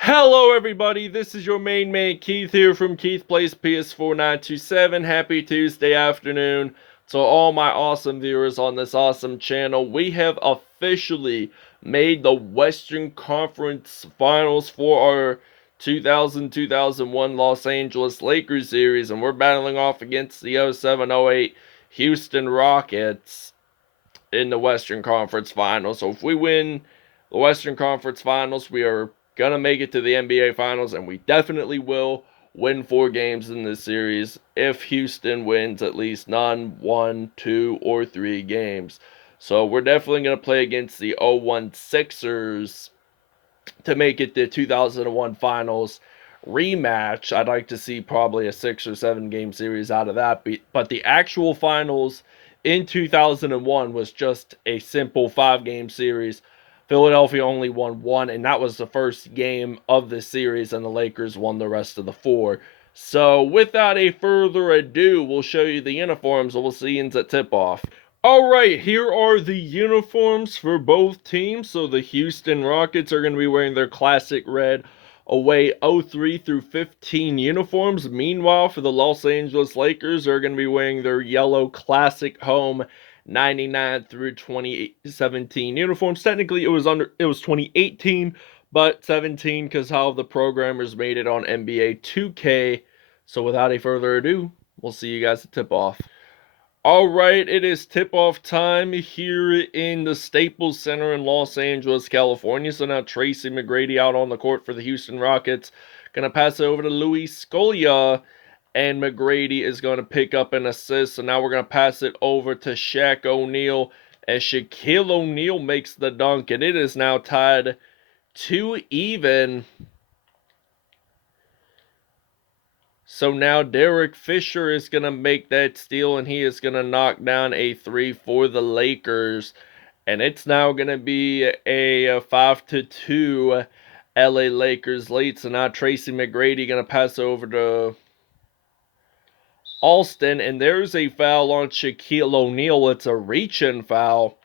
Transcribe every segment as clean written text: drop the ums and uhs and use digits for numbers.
Hello everybody, this is your main man Keith here from Keith Plays PS4 927. Happy Tuesday afternoon to all my awesome viewers on this awesome channel. We have officially made the Western Conference Finals for our 2000-2001 Los Angeles Lakers series, and we're battling off against the 07-08 Houston Rockets in the Western Conference Finals. So if we win the Western Conference Finals, we are going to make it to the NBA Finals, and we definitely will win 4 games in this series if Houston wins at least none, 1, 2, or 3 games. So we're definitely going to play against the 01 Sixers to make it the 2001 Finals rematch. I'd like to see probably a 6 or 7 game series out of that, but the actual finals in 2001 was just a simple 5 game series. Philadelphia only won one, and that was the first game of the series, and the Lakers won the rest of the 4. So without a further ado, we'll show you the uniforms, and we'll see you at tip-off. Alright, here are the uniforms for both teams. So the Houston Rockets are going to be wearing their classic red away 03 through 15 uniforms. Meanwhile, for the Los Angeles Lakers, they're going to be wearing their yellow classic home 99 through 2017 uniforms. Technically, it was 2018, but 17 because how the programmers made it on NBA 2K. So without a further ado, we'll see you guys at tip-off. Alright, it is tip-off time here in the Staples Center in Los Angeles, California. So now Tracy McGrady out on the court for the Houston Rockets. Gonna pass it over to Luis Scolia, and McGrady is gonna pick up an assist. So now we're gonna pass it over to Shaq O'Neal, as Shaquille O'Neal makes the dunk, and it is now tied 2 even. So now Derek Fisher is going to make that steal, and he is going to knock down a 3 for the Lakers. And it's now going to be a 5-2 LA Lakers lead. So now Tracy McGrady going to pass over to Alston, and there's a foul on Shaquille O'Neal. It's a reach-in foul.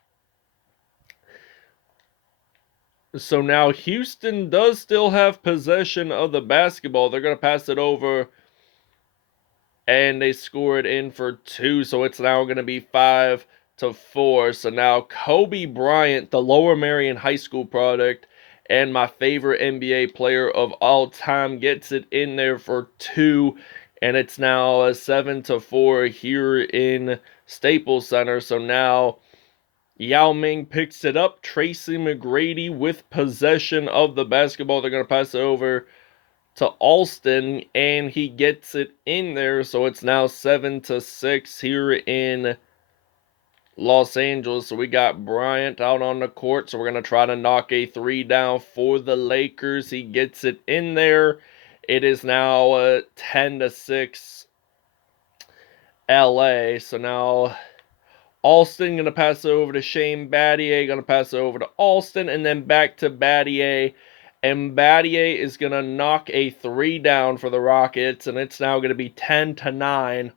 So now Houston does still have possession of the basketball. They're going to pass it over, and they scored in for 2, so it's now going to be 5-4. So now Kobe Bryant, the Lower Merion High School product, and my favorite NBA player of all time, gets it in there for 2, and it's now a 7-4 here in Staples Center. So now Yao Ming picks it up. Tracy McGrady with possession of the basketball. They're going to pass it over to Alston, and he gets it in there. So it's now 7-6 here in Los Angeles. So we got Bryant out on the court. So we're going to try to knock a 3 down for the Lakers. He gets it in there. It is now 10-6 LA. So now Alston going to pass it over to Shane Battier. Going to pass it over to Alston, and then back to Battier. And Battier is going to knock a 3 down for the Rockets, and it's now going to be 10-9.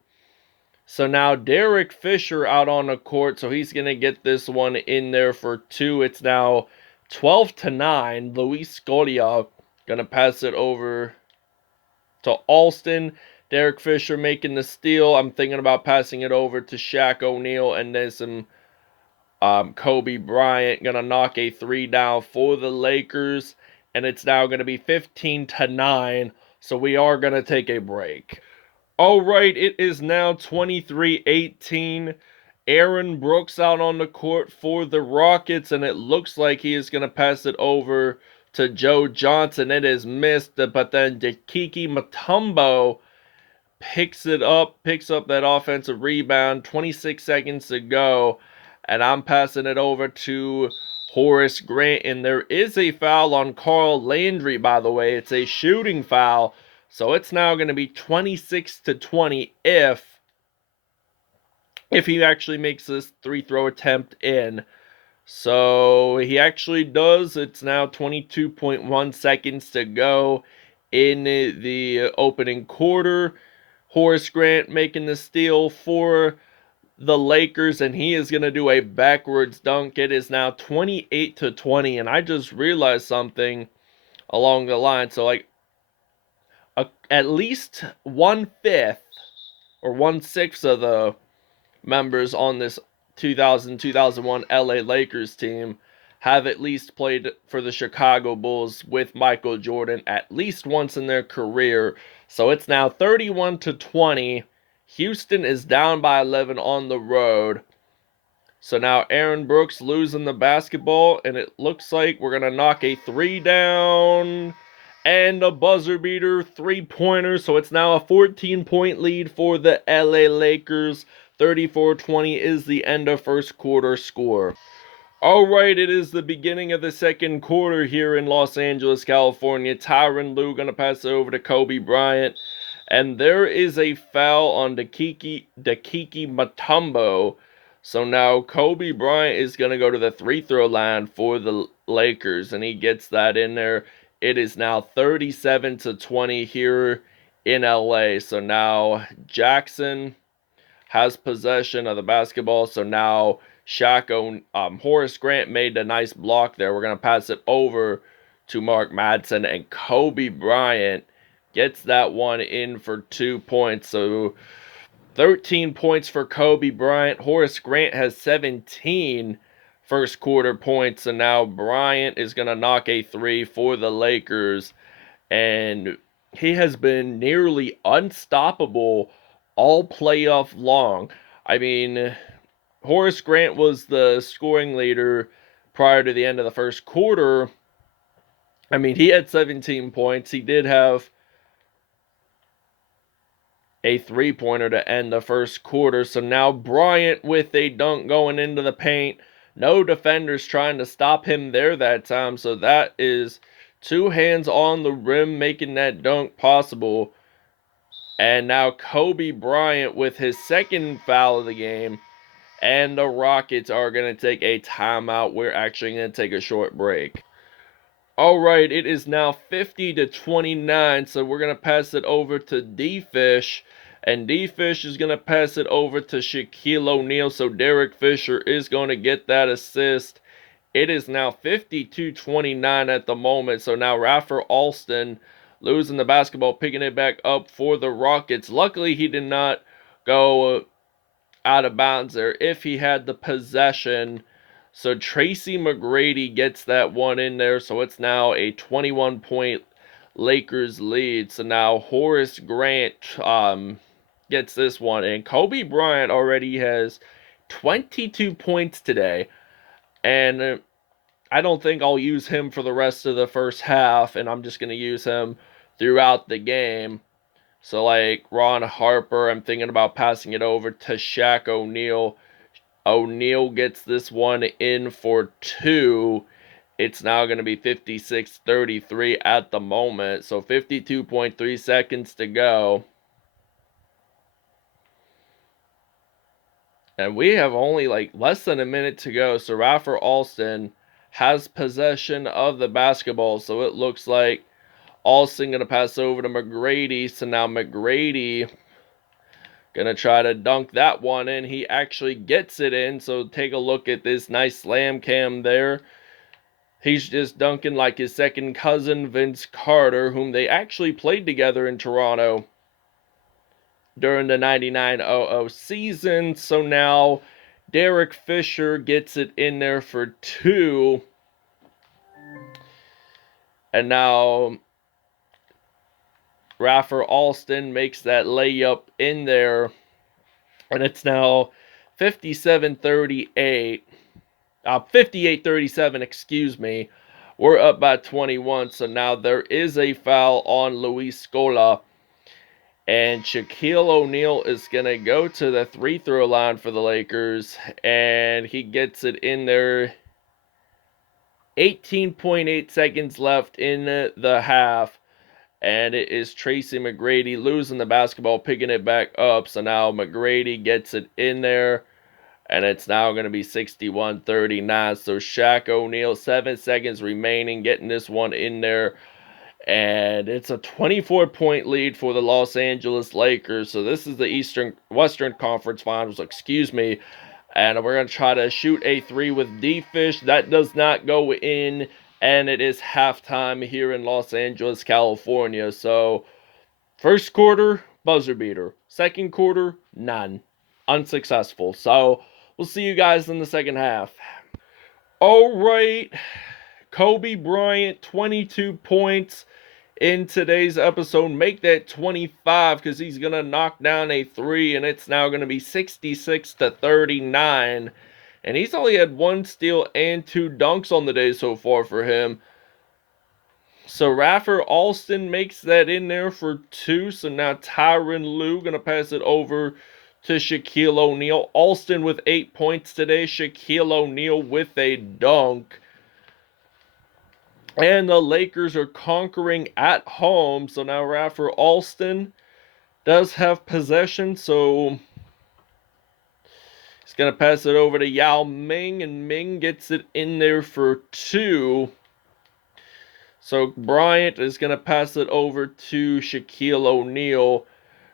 So now Derek Fisher out on the court, so he's going to get this one in there for 2. It's now 12-9. Luis Scolia going to pass it over to Alston. Derek Fisher making the steal. I'm thinking about passing it over to Shaq O'Neal, and then some Kobe Bryant going to knock a 3 down for the Lakers. And it's now going to be 15-9, so we are going to take a break. Alright, it is now 23-18. Aaron Brooks out on the court for the Rockets, and it looks like he is going to pass it over to Joe Johnson. It is missed, but then Dikembe Mutombo picks up that offensive rebound. 26 seconds to go, and I'm passing it over to Horace Grant, and there is a foul on Carl Landry, by the way. It's a shooting foul, so it's now going to be 26-20 if he actually makes this 3-throw attempt in. So he actually does. It's now 22.1 seconds to go in the opening quarter. Horace Grant making the steal for the Lakers, and he is going to do a backwards dunk. It is now 28-20, and I just realized something. along the line. So, like, at least 1/5 or 1/6 of the members on this 2001 LA Lakers team have at least played for the Chicago Bulls with Michael Jordan at least once in their career. So it's now 31-20. Houston is down by 11 on the road. So now Aaron Brooks losing the basketball, and it looks like we're going to knock a 3 down and a buzzer beater 3-pointer. So it's now a 14-point lead for the LA Lakers. 34-20 is the end of first quarter score. Alright, it is the beginning of the second quarter here in Los Angeles, California. Tyronn Lue going to pass it over to Kobe Bryant. And there is a foul on Dikembe Mutombo. So now Kobe Bryant is going to go to the free throw line for the Lakers, and he gets that in there. It is now 37-20 here in LA. So now Jackson has possession of the basketball. So now Horace Grant made a nice block there. We're going to pass it over to Mark Madsen, and Kobe Bryant gets that one in for 2 points. So 13 points for Kobe Bryant. Horace Grant has 17 first quarter points, and now Bryant is going to knock a 3 for the Lakers, and he has been nearly unstoppable all playoff long. I mean, Horace Grant was the scoring leader prior to the end of the first quarter. I mean, he had 17 points. He did have a 3-pointer to end the first quarter. So now Bryant with a dunk going into the paint. No defenders trying to stop him there that time. So that is 2 hands on the rim making that dunk possible. And now Kobe Bryant with his second foul of the game. And the Rockets are going to take a timeout. We're actually going to take a short break. Alright, it is now 50-29, so we're going to pass it over to D-Fish, and D-Fish is going to pass it over to Shaquille O'Neal, so Derek Fisher is going to get that assist. It is now 52-29 at the moment, so now Rafer Alston losing the basketball, picking it back up for the Rockets. Luckily, he did not go out of bounds there if he had the possession. So Tracy McGrady gets that one in there. So it's now a 21-point Lakers lead. So now Horace Grant gets this one. And Kobe Bryant already has 22 points today. And I don't think I'll use him for the rest of the first half. And I'm just going to use him throughout the game. So like Ron Harper, I'm thinking about passing it over to Shaq O'Neal. O'Neal gets this one in for 2. It's now going to be 56-33 at the moment. So 52.3 seconds to go. And we have only like less than a minute to go. So Rafer Alston has possession of the basketball. So it looks like Alston going to pass over to McGrady. So now McGrady gonna try to dunk that one in. He actually gets it in. So take a look at this nice slam cam there. He's just dunking like his second cousin, Vince Carter, whom they actually played together in Toronto during the 99-00 season. So now Derek Fisher gets it in there for 2. And now Rafer Alston makes that layup in there. And it's now 57-38. 58-37, excuse me. We're up by 21. So now there is a foul on Luis Scola. And Shaquille O'Neal is going to go to the free throw line for the Lakers. And he gets it in there. 18.8 seconds left in the half. And it is Tracy McGrady losing the basketball, picking it back up. So now McGrady gets it in there. And it's now going to be 61-39. So Shaq O'Neal, 7 seconds remaining, getting this one in there. And it's a 24-point lead for the Los Angeles Lakers. So this is the Western Conference Finals, excuse me. And we're going to try to shoot a 3 with D-Fish. That does not go in. and it is halftime here in Los Angeles, California. So, first quarter, buzzer beater. Second quarter, none. Unsuccessful. So, we'll see you guys in the second half. All right. Kobe Bryant, 22 points in today's episode. Make that 25 because he's going to knock down a three, and it's now going to be 66-39. And he's only had 1 steal and 2 dunks on the day so far for him. So Rafer Alston makes that in there for 2. So now Tyronn Lue going to pass it over to Shaquille O'Neal. Alston with 8 points today. Shaquille O'Neal with a dunk. And the Lakers are conquering at home. So now Rafer Alston does have possession. So he's going to pass it over to Yao Ming. And Ming gets it in there for 2. So Bryant is going to pass it over to Shaquille O'Neal,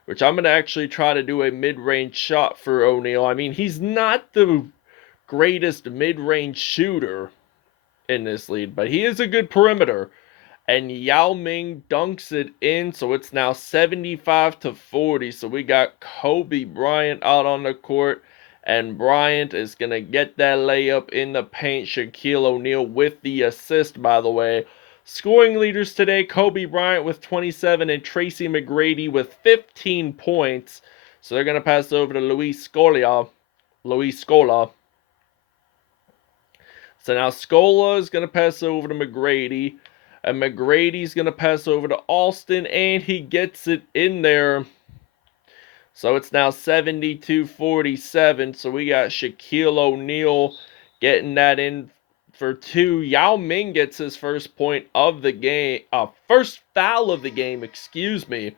which I'm going to actually try to do a mid-range shot for O'Neal. I mean, he's not the greatest mid-range shooter in this league, but he is a good perimeter. And Yao Ming dunks it in, so it's now 75-40. So we got Kobe Bryant out on the court, and Bryant is going to get that layup in the paint. Shaquille O'Neal with the assist, by the way. Scoring leaders today, Kobe Bryant with 27 and Tracy McGrady with 15 points. So they're going to pass it over to Luis Scola. So now Scola is going to pass it over to McGrady. And McGrady's going to pass over to Alston, and he gets it in there. So it's now 72-47. So we got Shaquille O'Neal getting that in for 2. Yao Ming gets his first point of the game. First foul of the game, excuse me.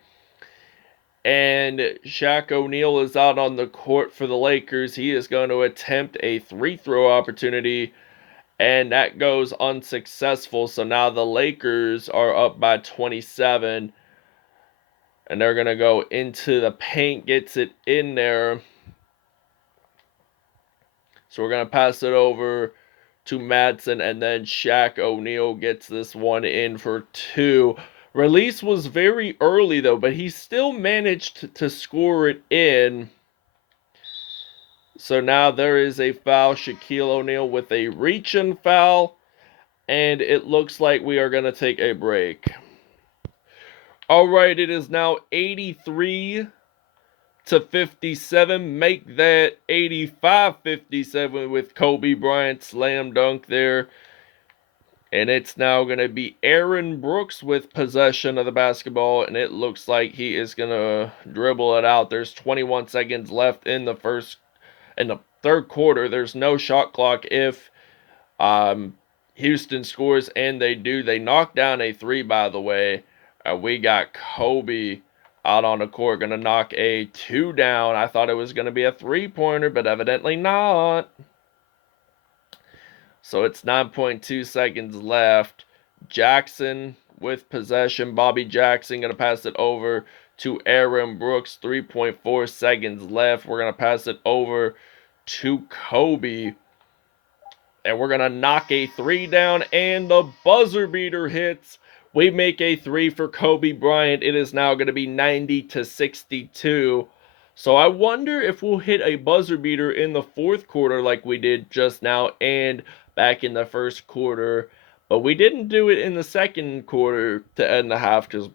And Shaq O'Neal is out on the court for the Lakers. He is going to attempt a 3-throw opportunity, and that goes unsuccessful. So now the Lakers are up by 27. And they're going to go into the paint, gets it in there. So we're going to pass it over to Madsen, and then Shaq O'Neal gets this one in for 2. Release was very early, though, but he still managed to score it in. So now there is a foul. Shaquille O'Neal with a reach-in foul. And it looks like we are going to take a break. All right, it is now 83-57. Make that 85-57 with Kobe Bryant slam dunk there. And it's now going to be Aaron Brooks with possession of the basketball. And it looks like he is going to dribble it out. There's 21 seconds left in the third quarter. There's no shot clock if Houston scores, and they do. They knock down a 3, by the way. We got Kobe out on the court, going to knock a 2 down. I thought it was going to be a 3-pointer, but evidently not. So it's 9.2 seconds left. Jackson with possession. Bobby Jackson going to pass it over to Aaron Brooks. 3.4 seconds left. We're going to pass it over to Kobe. And we're going to knock a 3 down, and the buzzer beater hits. We make a 3 for Kobe Bryant. It is now going to be 90-62. So I wonder if we'll hit a buzzer beater in the fourth quarter like we did just now and back in the first quarter. But we didn't do it in the second quarter to end the half because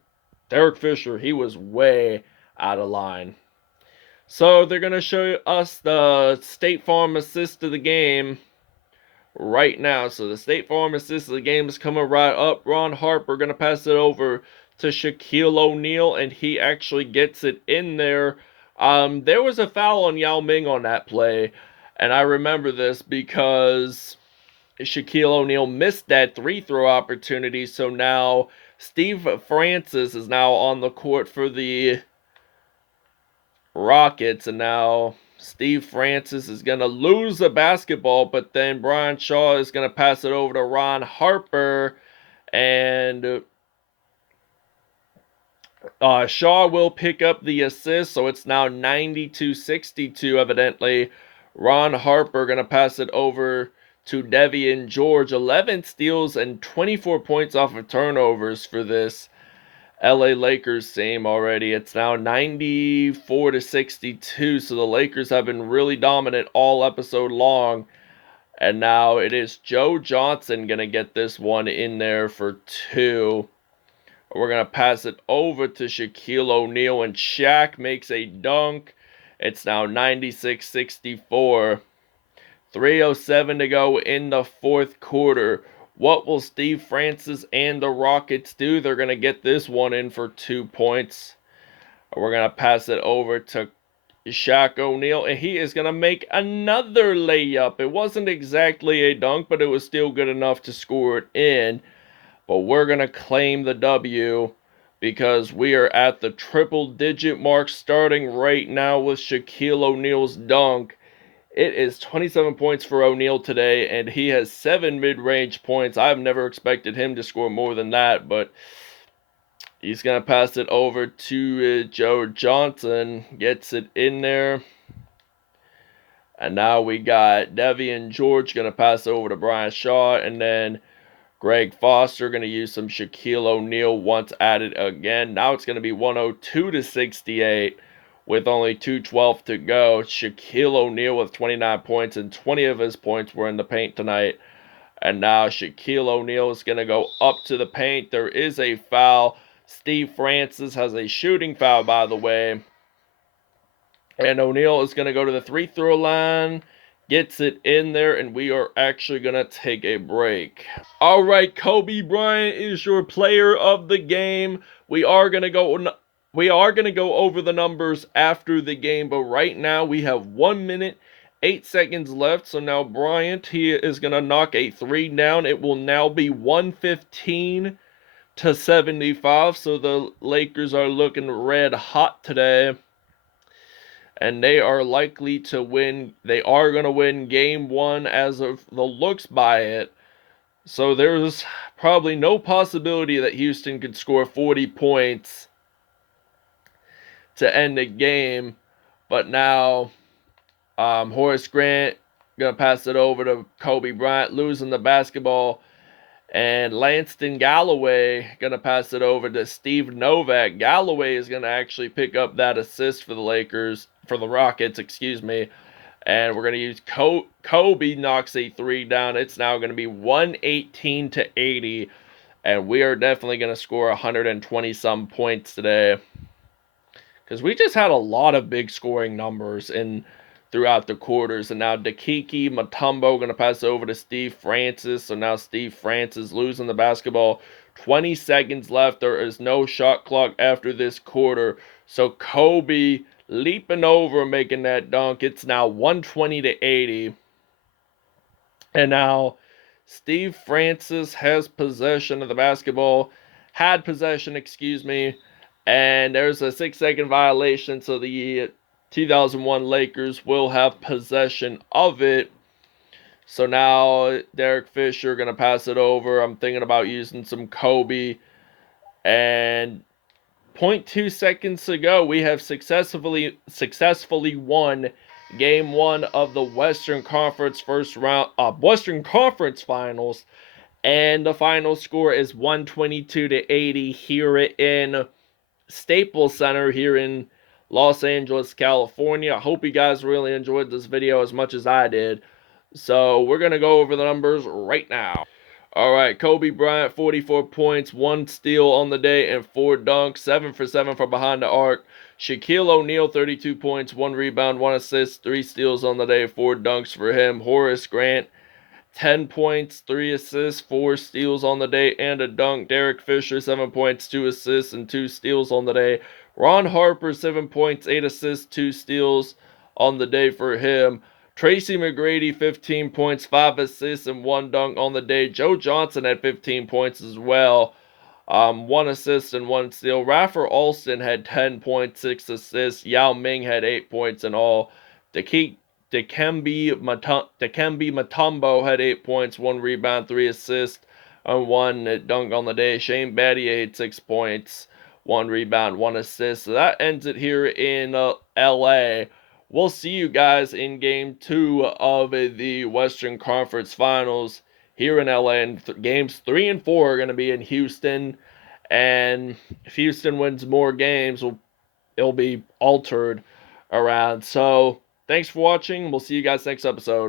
Derek Fisher, he was way out of line. So they're going to show us the State Farm assist of the game right now. So the State Farm assist of the game is coming right up. Ron Harper going to pass it over to Shaquille O'Neal, and he actually gets it in there. There was a foul on Yao Ming on that play, and I remember this because Shaquille O'Neal missed that 3-throw opportunity. So now Steve Francis is now on the court for the Rockets, and now Steve Francis is going to lose the basketball, but then Brian Shaw is going to pass it over to Ron Harper, and Shaw will pick up the assist, so it's now 90-62 evidently. Ron Harper going to pass it over to Devian George. 11 steals and 24 points off of turnovers for this LA Lakers team already. It's now 94-62, so the Lakers have been really dominant all episode long. And now it is Joe Johnson going to get this one in there for 2. We're going to pass it over to Shaquille O'Neal, and Shaq makes a dunk. It's now 96-64. 3:07 to go in the fourth quarter. What will Steve Francis and the Rockets do? They're going to get this one in for 2 points. We're going to pass it over to Shaq O'Neal, and he is going to make another layup. It wasn't exactly a dunk, but it was still good enough to score it in. But we're going to claim the W because we are at the triple-digit mark starting right now with Shaquille O'Neal's dunk. It is 27 points for O'Neal today, and he has 7 mid-range points. I've never expected him to score more than that, but he's going to pass it over to Joe Johnson. Gets it in there. And now we got Devian George going to pass it over to Brian Shaw, and then Greg Foster going to use some Shaquille O'Neal once added again. Now it's going to be 102-68. With only 2:12 to go. Shaquille O'Neal with 29 points, and 20 of his points were in the paint tonight. And now Shaquille O'Neal is going to go up to the paint. There is a foul. Steve Francis has a shooting foul, by the way. And O'Neal is going to go to the free-throw line. Gets it in there, and we are actually going to take a break. All right, Kobe Bryant is your player of the game. We are going to go over the numbers after the game, but right now we have 1 minute, 8 seconds left. So now Bryant, he is going to knock a 3 down. It will now be 115-75. So the Lakers are looking red hot today. And they are likely to win. They are going to win game 1 as of the looks by it. So there's probably no possibility that Houston could score 40 points to end the game. But now Horace Grant going to pass it over to Kobe Bryant, losing the basketball. And Langston Galloway going to pass it over to Steve Novak. Galloway is going to actually pick up that assist for the Rockets, excuse me. And we're going to use Kobe knocks a 3 down. It's now going to be 118-80. And we are definitely going to score 120-some points today. Because we just had a lot of big scoring numbers throughout the quarters. And now Dikembe Mutombo going to pass over to Steve Francis. So now Steve Francis losing the basketball. 20 seconds left. There is no shot clock after this quarter. So Kobe leaping over, making that dunk. It's now 120-80. And now Steve Francis has possession of the basketball. Had possession, excuse me. And there's a 6-second violation, so the 2001 Lakers will have possession of it. So now Derek Fisher going to pass it over. I'm thinking about using some Kobe. And 0.2 seconds to go, we have successfully won Game 1 of the Western Conference Western Conference Finals. And the final score is 122-80 here in Staples Center here in Los Angeles, California. I hope you guys really enjoyed this video as much as I did. So we're going to go over the numbers right now. All right, Kobe Bryant, 44 points, 1 steal on the day, and 4 dunks, 7 for 7 from behind the arc. Shaquille O'Neal, 32 points, 1 rebound, 1 assist, 3 steals on the day, 4 dunks for him. Horace Grant, 10 points, 3 assists, 4 steals on the day, and a dunk. Derek Fisher, 7 points, 2 assists, and 2 steals on the day. Ron Harper, 7 points, 8 assists, 2 steals on the day for him. Tracy McGrady, 15 points, 5 assists, and 1 dunk on the day. Joe Johnson had 15 points as well. 1 assist and 1 steal. Rafer Alston had 10 points, 6 assists. Yao Ming had 8 points in all. Dikembe Mutombo had 8 points, 1 rebound, 3 assists, and 1 dunk on the day. Shane Battier had 6 points, 1 rebound, 1 assist. So that ends it here in LA. we'll see you guys in game 2 of the Western Conference Finals here in LA. And games 3 and 4 are going to be in Houston. And if Houston wins more games, it'll be altered around. So thanks for watching. We'll see you guys next episode.